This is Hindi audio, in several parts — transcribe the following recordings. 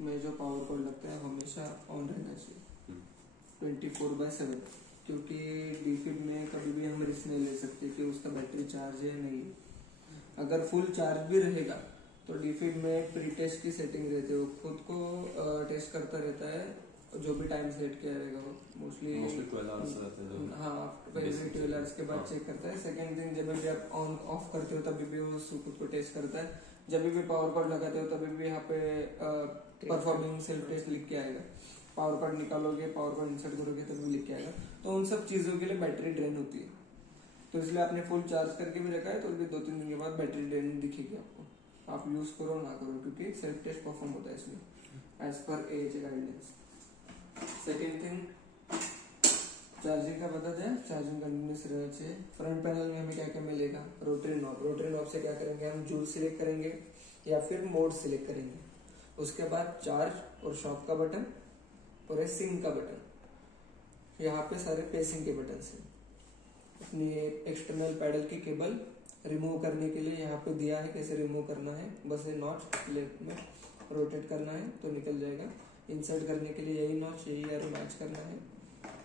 में जो पावर कॉर्ड लगता है हमेशा ऑन रहना चाहिए 24/7, क्योंकि डीफिब में कभी भी हम रिस्क नहीं ले सकते कि उसका बैटरी चार्ज है नहीं। अगर फुल चार्ज भी रहेगा तो डीफिब में प्री टेस्ट की सेटिंग रहती है, वो खुद को टेस्ट करता रहता है, जो भी टाइम सेट किया रहेगा वो मोस्टली 12 आवर्स रहते हैं जो। हाँ, पहले 12 आवर्स के बाद चेक करता है। सेकंड थिंग, जब भी आप ऑन ऑफ करते हो तभी भी वो खुद को टेस्ट करता है। जब भी पावर कॉर्ड लगाते हो तभी भी यहाँ पे परफॉर्मिंग सेल्फ टेस्ट लिख के आएगा। पावर कॉर्ड निकालोगे, पावर कॉर्ड इंसर्ट करोगे तभी लिख के आएगा। तो उन सब चीजों के लिए बैटरी ड्रेन होती है, तो इसलिए आपने फुल चार्ज करके भी रखा है तो भी 2-3 दिन के बाद बैटरी ड्रेन दिखेगी आपको। आप यूज करो ना करो, क्योंकि सेल्फ टेस्ट परफॉर्म होता है इसमें as per as guidelines. Second thing, charging का बता दें, चार्जिंग कंटिन्यूस रहना चाहिए। फ्रंट पैनल में हमें क्या क्या मिलेगा, रोटरी नॉब। रोटरी नॉब से क्या करेंगे, हम जूल सिलेक्ट करेंगे या फिर मोड सिलेक्ट करेंगे। उसके बाद चार्ज और शॉप का बटन और सिंक का बटन। यहाँ पे सारे पेसिंग के बटन हैं। अपनी एक्सटर्नल पैडल की केबल रिमूव करने के लिए यहाँ पे दिया है कैसे रिमूव करना है, बस ये नॉच लेफ्ट में रोटेट करना है तो निकल जाएगा। इंसर्ट करने के लिए यही नॉच, यही एरो मैच करना है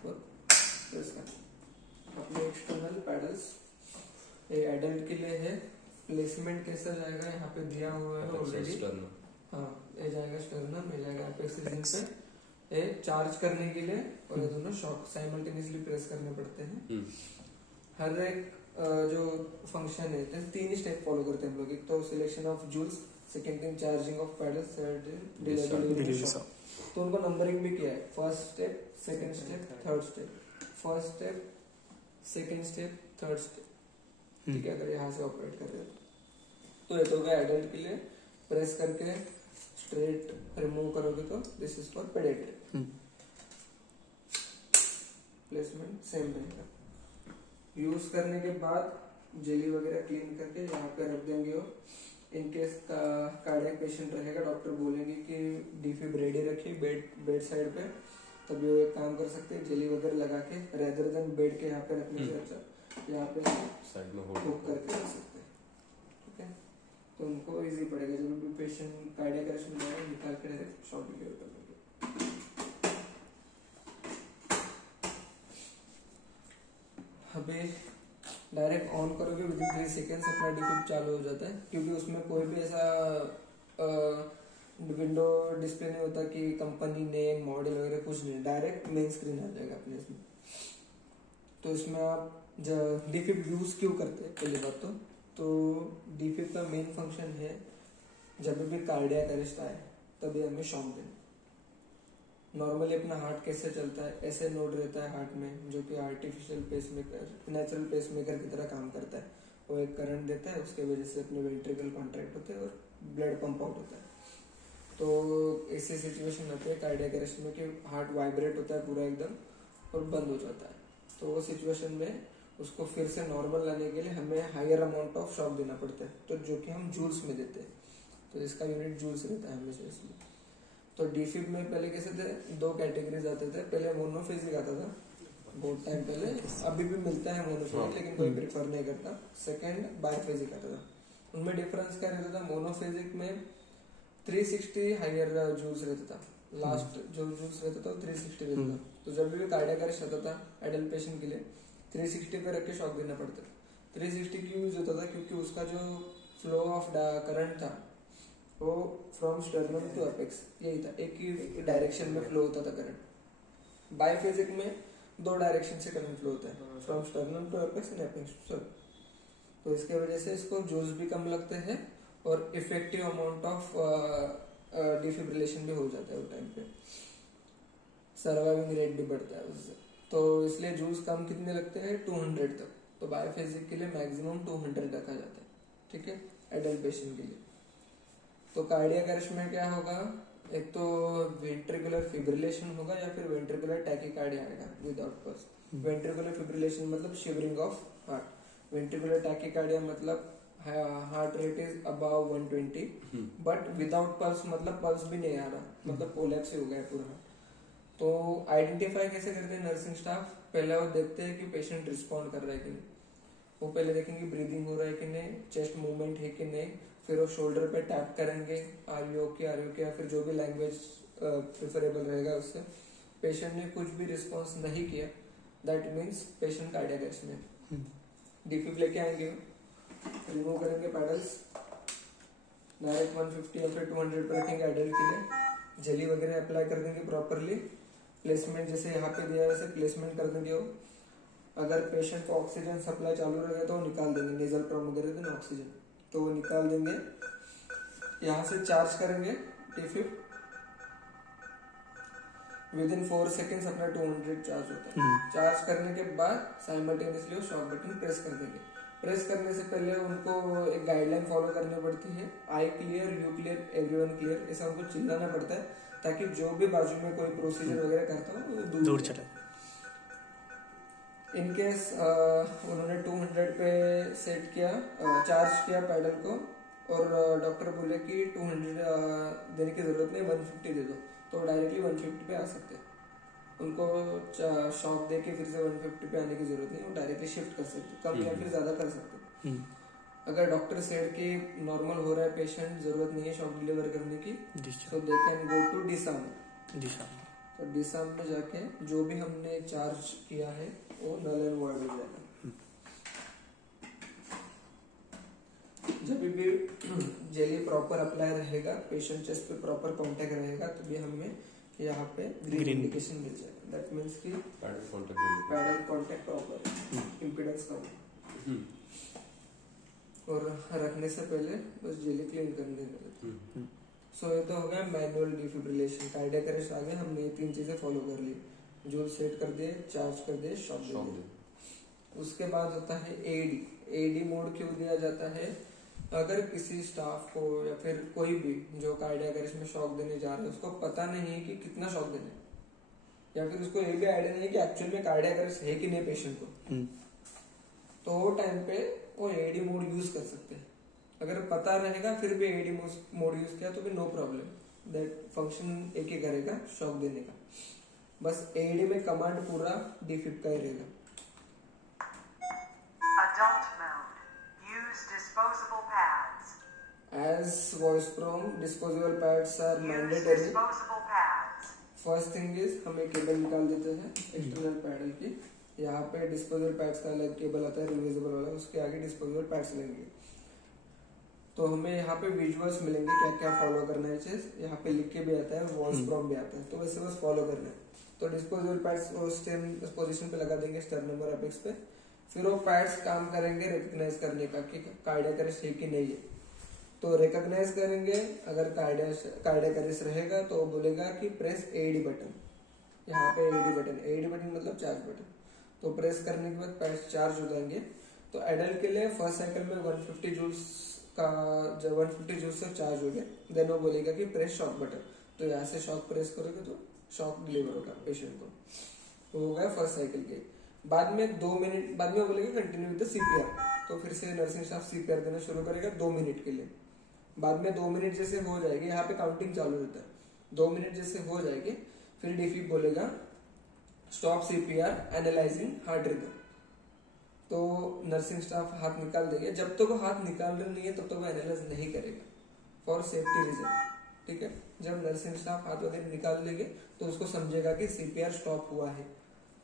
और प्रेस करना। अपने एक्सटर्नल पैडल्स ये एडल्ट के लिए है। प्लेसमेंट कैसा जाएगा यहाँ पे दिया हुआ है ऑलरेडी। हाँ, ये जाएगा स्टर्नम, ये जाएगा एपेक्स रीजन पे। ये चार्ज करने के लिए और ये दोनों शॉक साइमल्टेनियसली प्रेस करने पड़ते हैं। हर एक जो फंक्शन है 3 स्टेप फॉलो करते हैं हम लोग। एक तो selection of joules, second thing charging of paddles, third delivery shock. तो उनको नंबरिंग भी किया है, first step, second step, third step, first step, second step, third step. ठीक है, अगर यहाँ से ऑपरेट कर रहे हो तो ये तो गया एडल्ट के लिए। प्रेस करके स्ट्रेट रिमूव करोगे तो this is for paediatric. Placement same रहेगा। यूज करने के बाद जेली वगैरह क्लीन करके यहाँ पे रख देंगे हो। इनकेस का कार्डियक पेशेंट रहेगा, डॉक्टर बोलेंगे कि डीफिब रेडी रखिए बेड साइड पे, तभी वो एक काम कर सकते हैं, जेली वगैरह लगा के रेदर देन बेड के यहाँ पे रखने से अच्छा यहाँ पे साइड में होल्ड करके रख सकते हैं। ठीक है, तो उनको इजी पड़ेगा जब भी पेशेंट कार्डियक अरेस्ट में जाएगा, निकाल के डायरेक्ट शॉट डिलीवर कर देंगे। अभी डायरेक्ट ऑन करोगे विद इन 3 सेकेंड्स अपना डीफिब चालू हो जाता है, क्योंकि उसमें कोई भी ऐसा विंडो डिस्प्ले नहीं होता कि कंपनी नेम मॉडल वगैरह, कुछ नहीं, डायरेक्ट मेन स्क्रीन आ जाएगा अपने इसमें। तो इसमें आप जब डीफिब यूज क्यों करते हैं, पहली बात तो डीफिब का मेन फंक्शन है जब भी कार्डियक अरेस्ट आए तभी हमें शॉक देना। नॉर्मली अपना हार्ट कैसे चलता है, ऐसे नोड रहता है हार्ट में जो कि आर्टिफिशियल पेसमेकर, नेचुरल पेसमेकर की तरह काम करता है। वो एक करंट देता है, उसके वजह से अपने वेंट्रिकल कॉन्ट्रैक्ट होते हैं और ब्लड पंप आउट होता है। तो ऐसी सिचुएशन होती है कार्डियक अरेस्ट में कि हार्ट वाइब्रेट होता है पूरा एकदम और बंद हो जाता है। तो वो सिचुएशन में उसको फिर से नॉर्मल लाने के लिए हमें हायर अमाउंट ऑफ शॉक देना पड़ता है, तो जो कि हम जूल्स में देते हैं। तो इसका यूनिट जूल्स रहता है हमेशा इसमें। तो डीफिब में पहले कैसे थे, 2 कैटेगरीज आते थे। पहले मोनोफेजिक आता था बहुत टाइम पहले, अभी भी मिलता है मोनोफेजिक लेकिन कोई प्रेफर नहीं करता। सेकंड बाइफेजिक आता था। उनमें डिफरेंस क्या रहता था, मोनोफेजिक में 360 हायर जूल्स रहता था, लास्ट जो जूल्स रहता था वो 360 रहता था। तो जब भी कार्डियक अरेस्ट आता था एडल्ट पेशेंट के लिए 360 पे रख के शॉक देना पड़ता था। 360 क्यों यूज होता था, क्योंकि उसका जो फ्लो ऑफ करंट था वो फ्रॉम स्टर्नम टू अपेक्स यही था, एक ही डायरेक्शन में फ्लो होता था करंट। बाइफेजिक में 2 डायरेक्शन से करंट फ्लो होता है, from sternum to apex and apex to सब। तो इसके वजह से इसको जूल्स भी कम लगते हैं और इफेक्टिव अमाउंट ऑफ डिफिब्रिलेशन भी हो जाता है उस टाइम पे। सर्वाइविंग रेट भी बढ़ता है उससे। तो इसलिए जूल्स कम कितने लगते हैं, 200 तक। तो बायोफिजिक के लिए मैक्सिमम 200 रखा जाता है। ठीक है, एडल्ट पेशेंट के लिए। तो कार्डियक अरेस्ट में क्या होगा, एक तो वेंट्रिकुलर फिब्रिलेशन होगा या फिर वेंट्रिकुलर टैकीकार्डिया आएगा विदाउट पल्स। वेंट्रिकुलर फिब्रिलेशन मतलब shivering of heart. Ventricular tachycardia मतलब heart rate is above 120 but without pulse, मतलब पल्स भी नहीं आ रहा, मतलब कोलैप्स ही हो गया पूरा। तो आइडेंटिफाई कैसे करते हैं नर्सिंग स्टाफ, पहले वो देखते हैं कि पेशेंट रिस्पॉन्ड कर रहा है कि नहीं। वो पहले देखेंगे ब्रीदिंग हो रहा है कि नहीं, चेस्ट मूवमेंट है कि नहीं, फिर वो शोल्डर पे टैप करेंगे आर यू ओके या फिर जो भी लैंग्वेज प्रिफरेबल रहेगा उससे। पेशेंट ने कुछ भी रिस्पॉन्स नहीं किया, that means patient cardiac arrest में। डिफिब लेके आएंगे, रिमूव करेंगे पैडल्स, डायरेक्ट 150 या फिर 200 पे रखेंगे एडल्ट के लिए। जेली वगैरह अप्लाई कर देंगे प्रॉपरली। प्लेसमेंट जैसे यहाँ पे दिया है वैसे प्लेसमेंट कर देंगे वो। अगर पेशेंट को ऑक्सीजन सप्लाई चालू रहेगा तो वो निकाल देंगे, नेजल प्रॉम वगैरह देना ऑक्सीजन तो वो निकाल देंगे। यहाँ से चार्ज करेंगे डिफिब, विद इन 4 सेकेंड्स अपना 200 चार्ज होता है। चार्ज करने के बाद साइमल्टेनियसली शॉक बटन प्रेस कर देंगे। प्रेस करने से पहले उनको एक गाइडलाइन फॉलो करनी पड़ती है, I clear, you clear, everyone clear, ऐसा उनको चिल्लाना पड़ता है ताकि जो भी बाजू में कोई प्रोसीजर वगैरह करता हो वो दूर चले। इन केस उन्होंने 200 पे सेट किया, चार्ज किया पैडल को और डॉक्टर बोले कि 200 देने की जरूरत नहीं, 150 दे दो, तो डायरेक्टली 150 पे आ सकते हैं। उनको शॉक दे के फिर से 150 पे आने की जरूरत नहीं, वो डायरेक्टली शिफ्ट कर सकते, कम या फिर ज्यादा कर सकते। अगर डॉक्टर सेड कि नॉर्मल हो रहा है पेशेंट, जरूरत नहीं है शॉक डिलीवर करने की, तो they can go to disarm. तो डिसार्म में जाके जो भी हमने चार्ज किया है वो नल एंड वॉइड हो जाएगा। जब भी जेली प्रॉपर अप्लाई रहेगा, पेशेंट चेस्ट पे प्रॉपर कांटेक्ट रहेगा, तो भी हमें यहाँ पे ग्रीन इंडिकेशन मिल जाएगा। दैट मींस कि पैडल कांटेक्ट प्रॉपर, इम्पीडेंस कम। और रखने से पहले बस जेली क्लीन करने देते। सो ये तो हो गया मैनुअल डिफिब्रिलेशन। कार्डियक अरेस्ट आ गया, हमने 3 चीजें फॉलो कर ली, जो सेट कर दिए, चार्ज कर दिए, शॉक दे दिए। उसके बाद होता है एडी। एडी मोड क्यों दिया जाता है? अगर किसी स्टाफ को या फिर कोई भी जो कार्डियक अरेस्ट में शॉक देने जा रहा है उसको पता नहीं है कि कितना शॉक देना है, या फिर उसको ये भी आइडिया नहीं है कि एक्चुअल में कार्डियक अरेस्ट है कि नहीं पेशेंट को, तो वो टाइम पे वो एडी मोड यूज कर सकते हैं। अगर पता रहेगा फिर भी एडी मोड यूज किया तो भी नो प्रॉब्लम, दैट फंक्शन एक ही करेगा शॉक देने का। बस एडी में कमांड पूरा डिफिब का ही रहेगा। Adult mode. Use disposable pads. As voice prom, disposable pads are Use mandatory. disposable pads. First thing is हम एक केबल निकाल देते हैं एक्सटर्नल पैडल की। यहाँ पे डिस्पोजेबल पैड्स का अलग केबल आता है रियूजेबल वाला, उसके आगे डिस्पोजेबल पैड्स लेंगे। तो हमें यहाँ पे विजुअल्स मिलेंगे क्या क्या फॉलो करना है चीज, यहाँ पे लिख के भी आता है, वॉइस प्रॉम्प्ट भी आता है, तो वैसे बस फॉलो करना है। तो डिस्पोजेबल पैड्स उस पोजीशन पे लगा देंगे स्टर्नम और अपेक्स पे। फिर वो पैड्स काम करेंगे रिकॉग्नाइज करने का कि कार्डियक अरेस्ट है कि नहीं है। तो रिकॉग्नाइज करेंगे, अगर कार्डियक अरेस्ट रहेगा तो वो बोलेगा कि प्रेस एडी बटन। यहाँ पे एडी बटन मतलब चार्ज बटन। तो प्रेस करने के बाद पैड्स चार्ज हो जाएंगे। तो एडल्ट के लिए फर्स्ट साइकिल में 150 जूल्स का, जब 150 जूल्स से चार्ज हो गया, देन वो बोलेगा कि प्रेस शॉक बटन। तो यहाँ से शॉक प्रेस करोगे तो शॉक डिलीवर होगा पेशेंट को। तो हो गया फर्स्ट साइकिल के। बाद में 2 मिनट बाद में बोलेगा कंटिन्यू विद द सीपीआर। तो फिर से नर्सिंग स्टाफ सीपीआर देना शुरू करेगा 2 मिनट के लिए। बाद में 2 मिनट जैसे हो जाएगी, यहाँ पे काउंटिंग चालू रहता है, 2 मिनट जैसे हो जाएगी फिर डिफिब बोलेगा stop CPR analysing heart rhythm. तो नर्सिंग स्टाफ हाथ निकाल देंगे, जब तक वो हाथ निकाल रहे नहीं है तब तक वो एनालाइज नहीं करेगा फॉर सेफ्टी रीजन। ठीक है, जब नर्सिंग स्टाफ हाथ वगैरह निकाल लेंगे तो उसको समझेगा कि सीपीआर स्टॉप हुआ है।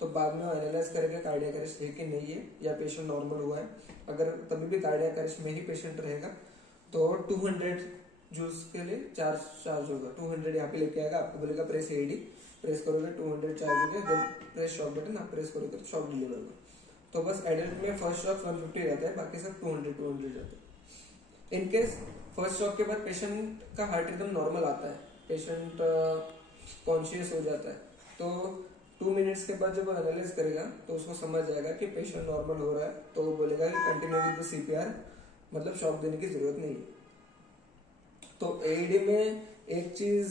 तो बाद में वो एनालाइज करेगा कार्डियक अरेस्ट है कि नहीं है या पेशेंट नॉर्मल हुआ है। अगर तभी भी कार्डियक अरेस्ट में ही पेशेंट रहेगा तो 200 जूल्स के लिए चार्ज होगा। 200 यहाँ पे लेके आएगा, आपको बोलेगा प्रेस एडी, प्रेस करोगे 200 चार्ज हो गया, देन प्रेस शॉक बटन, आप प्रेस करोगे तो शॉक डिलीवर होगा। तो बस एडल्ट में फर्स्ट शॉक 150 रहता है, बाकी सब 200 जाते हैं। इनकेस फर्स्ट शॉक के बाद पेशेंट का हार्ट रिदम नॉर्मल आता है, पेशेंट कॉन्शियस हो जाता है, तो 2 मिनट्स के बाद जब वो एनालाइज करेगा तो उसको समझ जाएगा कि पेशेंट नॉर्मल हो रहा है। तो वो बोलेगा कि कंटिन्यू विद द सीपीआर, मतलब शॉक देने की जरूरत नहीं है। तो एडी में एक चीज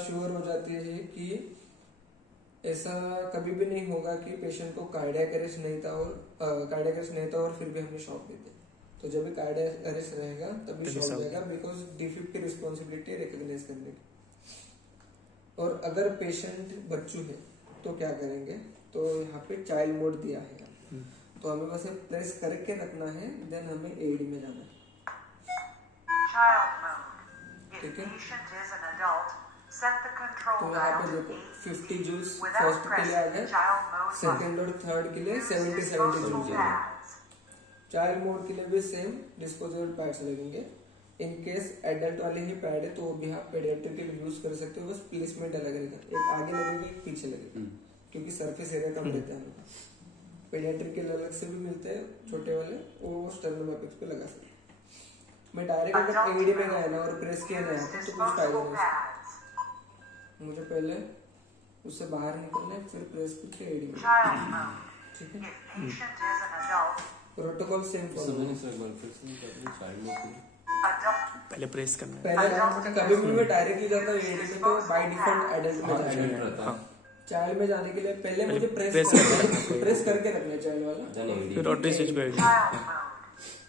श्योर हो जाती है कि ऐसा कभी भी नहीं होगा कि पेशेंट को कार्डियक अरेस्ट नहीं था और फिर भी हमने शॉक दे दिया। तो जब भी कार्डियक अरेस्ट रहेगा तभी शॉक देगा, बिकॉज डिफिब की रिस्पॉन्सिबिलिटी है रिकॉग्नाइज करने की। और अगर पेशेंट बच्चू है तो क्या करेंगे? तो यहाँ पे चाइल्ड मोड दिया है, तो हमें बस प्रेस करके रखना है, देन हमें एडी में जाना है। Child mode. If ठीक है। patient is an adult, set the control तो यहाँ dial पे to देखो 8. 50 जूल्स Without फर्स्ट के लिए आ pressing the गए, child mode सेकेंड button. और थर्ड के लिए Use 70 disposable joules. pads. Child mode के लिए भी सेम डिस्पोजेबल पैड्स लगेंगे। इन केस एडल्ट वाले ही पैड है तो वो भी आप पेडियाट्रिक के लिए यूज कर सकते हो, बस प्लेसमेंट अलग रहेगा, एक आगे लगेगा एक पीछे लगेगा, क्योंकि सरफेस एरिया कम रहता है हमारे पास। पेडियाट्रिक के लिए अलग से भी मिलते हैं छोटे वाले, वो स्टर्नम एपेक्स पे लगा सकते हैं। मैं डायरेक्ट अगर एडी में गया ना और प्रेस किया ना यहाँ पे तो कुछ फायदा Disposable नहीं। pads. मुझे पहले उससे बाहर निकलना है, फिर प्रेस करके एडी में, Child mode. ठीक है। If patient is an adult, protocol same follow. समझ नहीं सर, एक बार फिर से कर चाइल्ड मोड adult. पहले प्रेस करना है। पहले कभी भी मैं डायरेक्टली जाता हूँ एडी में तो बाय डिफॉल्ट एडल्ट में जाता चाइल्ड है। रहता है। चाइल्ड में जाने के लिए पहले मुझे प्रेस प्रेस करके रखना है चाइल्ड वाला। देन फिर ऑटो स्विच पे Child mode.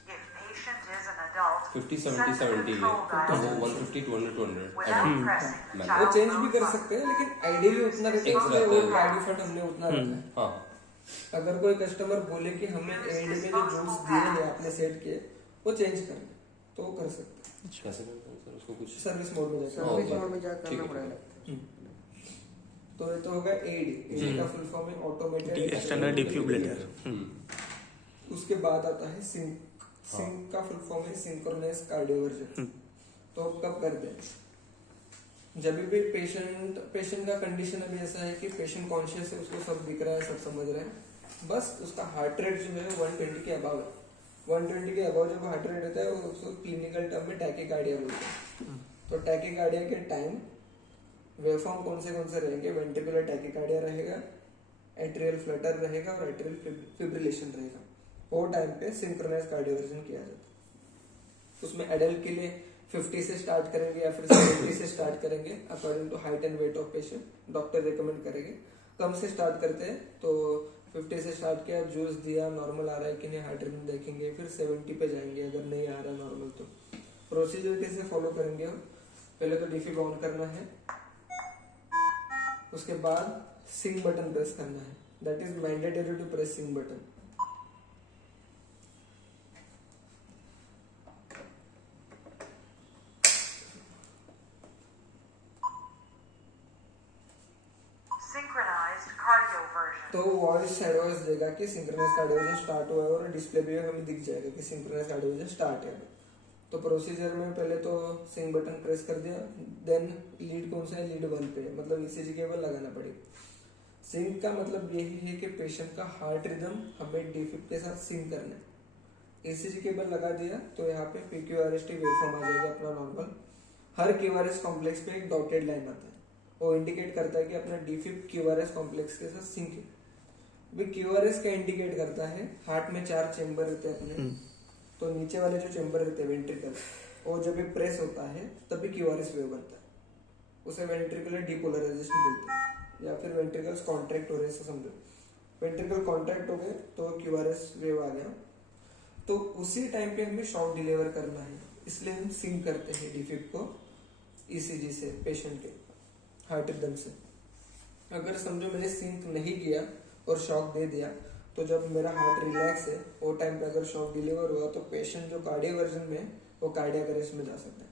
If patient is an adult, 50 set 70 the 70 control है dial तो 150 200 200 without pressing the वो वो child चेंज भी mode कर button. सकते हैं, लेकिन आइडियली उतना रहता है, Fix इसलिए रहता वो है। बाय डिफॉल्ट हमने उतना रखा है। हाँ अगर कोई कस्टमर बोले कि हमें एडी में जो जूस दिए हैं आपने सेट किए वो चेंज करना तो वो कर सकते हैं। कैसे करते हैं सर उसको कुछ सर्विस मोड में जाकर हाँ, सर्विस मोड में जाकर ठीक करना है। पड़ेगा। तो ये तो होगा एडी। एडी का फुल फॉर्म है ऑटोमेटेड एक्सटर्नल डिफिब्रिलेटर। उसके बाद आता है सिंक। सिंक का फुल फॉर्म है सिंक्रोनस कार्डियोवर्जन। तो कब करते हैं जब भी पेशेंट का कंडीशन अभी ऐसा है कि पेशेंट कॉन्शियस है, उसको सब दिख रहा है, सब समझ रहा है, बस उसका हार्ट रेट जो है 120 के अबव है। 120 के अबव जब हार्ट रेट रहता है वो उसको क्लिनिकल टर्म में टैकीकार्डिया बोलते हैं। तो टैकीकार्डिया के टाइम वेवफॉर्म कौन से रहेंगे? वेंट्रिकुलर टैकीकार्डिया रहेगा, एट्रियल फ्लटर रहेगा और एट्रियल फिब्रिलेशन रहेगा। वो टाइम पे सिंक्रोनाइज कार्डियोवर्जन किया जाता है। उसमें एडल्ट के लिए 50 से स्टार्ट करेंगे या फिर 70 से स्टार्ट करेंगे according to height and weight of patient. Doctor recommend करेंगे कम से स्टार्ट करते हैं तो 50 से स्टार्ट किया, जूस दिया, नॉर्मल आ रहा है कि नहीं हार्ट रेट देखेंगे, फिर 70 पे जाएंगे। अगर नहीं आ रहा नॉर्मल तो प्रोसीजर कैसे फॉलो करेंगे? पहले तो डिफिब ऑन करना है, उसके बाद सिंक बटन प्रेस करना है। That is mandatory to press sync button. Synchronized cardioversion. तो वॉइस एडवाइस देगा कि सिंक्रोनाइज कार्डियोवर्जन स्टार्ट हुआ है और डिस्प्ले पे हमें दिख जाएगा कि सिंक्रोनाइज कार्डियोवर्जन स्टार्ट है। तो प्रोसीजर में पहले तो सिंक बटन प्रेस कर दिया, देन लीड कौन सा है? लीड 1 पे, मतलब ईसीजी केबल लगाना पड़ेगा। सिंक का मतलब यही है कि पेशेंट का हार्ट रिदम हमें डिफिब के साथ सिंक करना है। ईसीजी केबल लगा दिया तो यहाँ पे पीक्यूआरएसटी वेवफॉर्म आ जाएगा अपना नॉर्मल। हर क्यूआरएस कॉम्प्लेक्स पे एक डॉटेड लाइन आता है, वो इंडिकेट करता है कि अपना डिफिब क्यूआरएस कॉम्प्लेक्स के साथ सिंक है। भी क्यूआरएस का इंडिकेट करता है हार्ट में 4 चेंबर रहते हैं अपने, तो नीचे वाले जो चेंबर रहते हैं वेंट्रिकल, वो जब भी प्रेस होता है तभी क्यूआरएस वेव बनता है। उसे वेंट्रिकुलर डिपोलराइजेशन बोलते हैं, या फिर वेंट्रिकल्स कॉन्ट्रैक्ट हो रहे हैं समझो। वेंट्रिकल कॉन्ट्रैक्ट हो गए तो क्यूआरएस वेव आ गया, तो उसी टाइम पे हमें शॉक डिलीवर करना है, इसलिए हम सिंक करते हैं डिफिब को ईसीजी से पेशेंट के हार्ट रिदम से। अगर समझो मैंने सिंक नहीं किया और शॉक दे दिया तो जब मेरा हार्ट रिलैक्स है वो टाइम पे अगर शॉक डिलीवर हुआ तो पेशेंट जो कार्डियोवर्जन में है वो कार्डियक अरेस्ट में जा सकता है।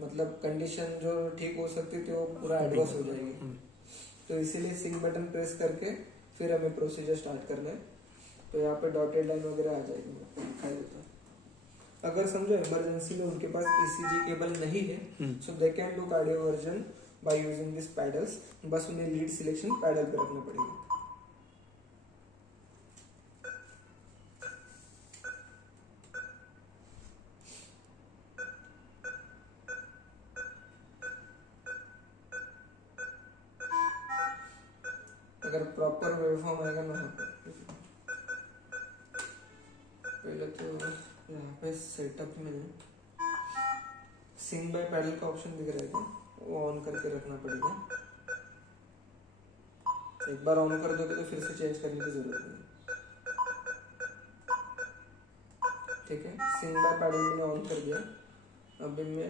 मतलब कंडीशन जो ठीक हो सकती थी वो पूरा एडवर्स हो जाएगी। तो इसीलिए सिंक बटन प्रेस करके फिर हमें प्रोसीजर स्टार्ट करना है। तो यहाँ पे डॉटेड लाइन वगैरह आ जाएगी, दिखाई देता है। अगर समझो इमरजेंसी में उनके पास ईसीजी केबल नहीं है so they can do cardioversion by using this paddles. बस उन्हें लीड सिलेक्शन पैडल पे रखना पड़ेगा। अगर प्रॉपर वेवफॉर्म आएगा ना, पहले तो यहाँ पे सेटअप में सिंक बाय पैडल का ऑप्शन दिख रहा है, वो ऑन करके रखना पड़ेगा। एक बार ऑन कर दोगे तो फिर से चेंज करने की जरूरत नहीं। ठीक है, सिंक बाय पैडल मैंने ऑन कर दिया। अभी मैं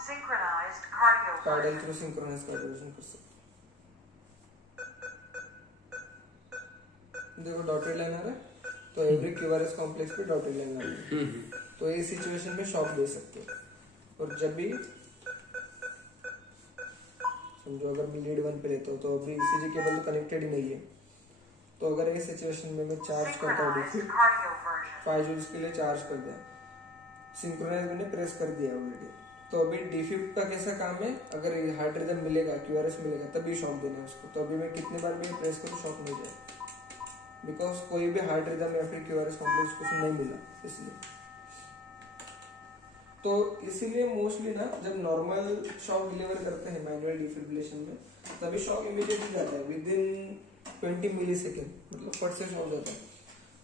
Synchronized cardioversion. Paddle through synchronize cardioversion कर सकता हूँ। देखो डॉटेड लाइन आ रहा है, तो एवरी क्यूआरएस कॉम्प्लेक्स पे डॉटेड लाइन आ रही है। तो ये सिचुएशन में शॉक दे सकते हो। और जब भी समझो अगर मैं लीड 1 पे लेता हूँ तो अभी ईसीजी केबल तो कनेक्टेड ही नहीं है, तो अगर इस सिचुएशन में मैं चार्ज करता हूँ DC Synchronized cardio version. 5 joules के लिए चार्ज कर दिया, सिंक्रोनाइज मैंने प्रेस कर दिया ऑलरेडी। तो अभी D5 का कैसा काम है, अगर हार्ट रिदम मिलेगा, QRS मिलेगा तभी शॉक देना है उसको। तो अभी मैं कितने बार भी प्रेस करूँ शॉक नहीं जाए, बिकॉज कोई भी हार्ट रिदम या फिर QRS कॉम्प्लेक्स कुछ नहीं मिला इसलिए। तो इसीलिए मोस्टली ना जब नॉर्मल शॉक डिलीवर करते हैं मैनुअल डिफिब्रिलेशन में, तभी शॉक इमीडिएटली जाता है विद इन 20 मिली सेकेंड, मतलब फट से शॉक जाता है।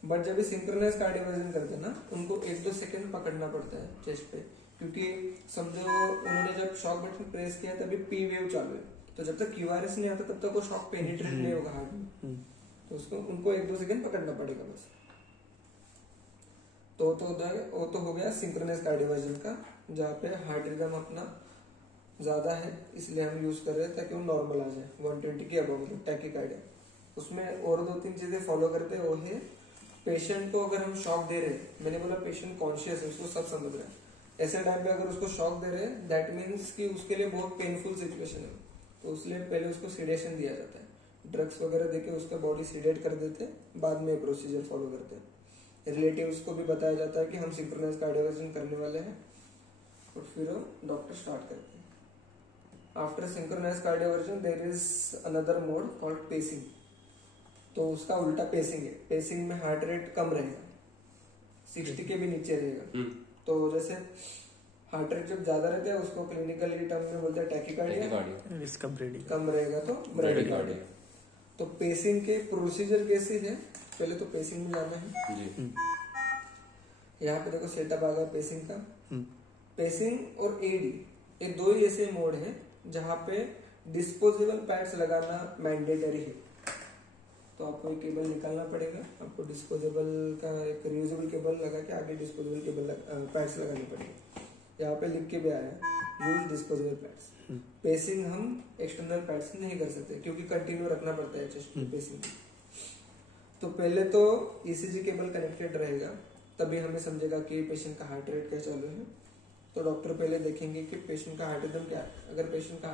बट जब सिंक्रोनाइज कार्डियोवर्जन करते हैं ना, उनको 1-2 सेकेंड पकड़ना पड़ता है चेस्ट पे, क्योंकि समझो उन्होंने जब शॉक बटन प्रेस किया तभी पी वेव चालू है, तो जब तक QRS नहीं आता तब तक वो शॉक पेनिट्रेट नहीं होगा हार्ट में, तो उसको उनको 1-2 सेकेंड पकड़ना पड़ेगा बस। तो वो तो हो गया सिंक्रोनाइज कार्डियोवर्जन का, जहाँ पे हार्ट रिदम अपना ज्यादा है इसलिए हम यूज कर रहे हैं ताकि वो नॉर्मल आ जाए 120 के अबव, मतलब टैकीकार्डिया। उसमें और 2-3 चीजें फॉलो करते हैं, वो है पेशेंट को अगर हम शॉक दे रहे हैं, मैंने बोला पेशेंट कॉन्शियस है, उसको सब समझ रहा है, ऐसे टाइम पे अगर उसको शॉक दे रहे हैं दैट मीन्स कि उसके लिए बहुत पेनफुल सिचुएशन है, तो इसलिए पहले उसको सीडेशन दिया जाता है, ड्रग्स वगैरह देके उसका बॉडी सीडेट कर देते हैं, बाद में प्रोसीजर फॉलो करते हैं। रिलेटिव्स को भी बताया जाता है कि हम सिंक्रोनाइज कार्डियोवर्जन करने वाले हैं, और फिर डॉक्टर स्टार्ट करते हैं। After synchronize cardioversion there is another mode called pacing, तो उसका उल्टा पेसिंग है। पेसिंग में हार्ट रेट कम रहेगा, 60 के भी नीचे रहेगा। तो जैसे हार्ट रेट जब ज्यादा रहता है उसको क्लिनिकली टर्म में बोलते हैं टैकीकार्डिया, रिस्क ब्रेडिंग कम रहेगा तो ब्रेडिकार्डिया। तो पेसिंग के प्रोसीजर कैसे है, पहले तो पेसिंग में जाना है जी। यहाँ पे देखो सेटअप आ गया पेसिंग का। पेसिंग और एडी ये 2 ही ऐसे मोड है जहाँ पे डिस्पोजेबल पैड्स लगाना मैंडेटरी है, तो आपको एक केबल निकालना पड़ेगा, आपको डिस्पोजेबल का एक रियूजेबल केबल लगा के आगे डिस्पोजेबल केबल पैड्स लगाने पड़ेंगे। यहाँ पे लिख के भी आया यूज डिस्पोजेबल पैड्स। पेसिंग हम एक्सटर्नल पैड्स नहीं कर सकते क्योंकि कंटिन्यू रखना पड़ता है चेस्ट में पेसिंग। तो पहले तो ईसीजी केबल कनेक्टेड रहेगा, तभी हमें समझेगा कि पेशेंट का हार्ट रेट क्या चालू है। तो डॉक्टर पहले देखेंगे कि पेशेंट का हार्ट रिदम क्या है। अगर पेशेंट का